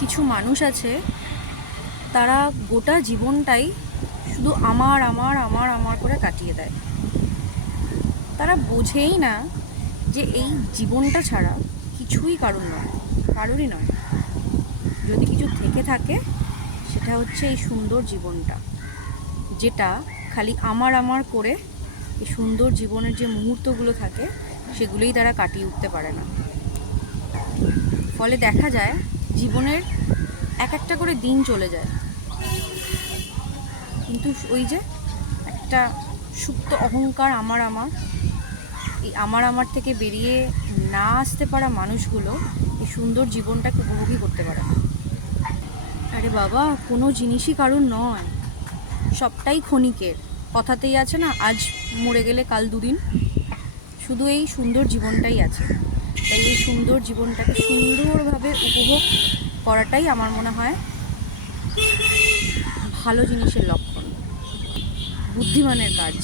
কিছু মানুষ আছে, তারা গোটা জীবনটাই শুধু আমার আমার আমার আমার করে কাটিয়ে দেয়। তারা বোঝেই না যে এই জীবনটা ছাড়া কিছুই কারোরই নয়। যদি কিছু থেকে থাকে সেটা হচ্ছে এই সুন্দর জীবনটা, যেটা খালি আমার আমার করে এই সুন্দর জীবনের যে মুহূর্তগুলো থাকে সেগুলোই তারা কাটিয়ে উঠতে পারে না। ফলে দেখা যায় জীবনের এক একটা করে দিন চলে যায়, কিন্তু ওই যে একটা সুপ্ত অহংকার এই আমার থেকে বেরিয়ে না আসতে পারা মানুষগুলো এই সুন্দর জীবনটাকে উপভোগই করতে পারে না। আরে বাবা, কোনো জিনিসই কারোর নয়, সবটাই ক্ষণিকের। কথাতেই আছে না, আজ মরে গেলে কাল দুদিন। শুধু এই সুন্দর জীবনটাই আছে, তাই এই সুন্দর জীবনটাকে সুন্দরভাবে উপভোগ করাটাই আমার মনে হয় ভালো জিনিসের লক্ষণ, বুদ্ধিমানের কাজ।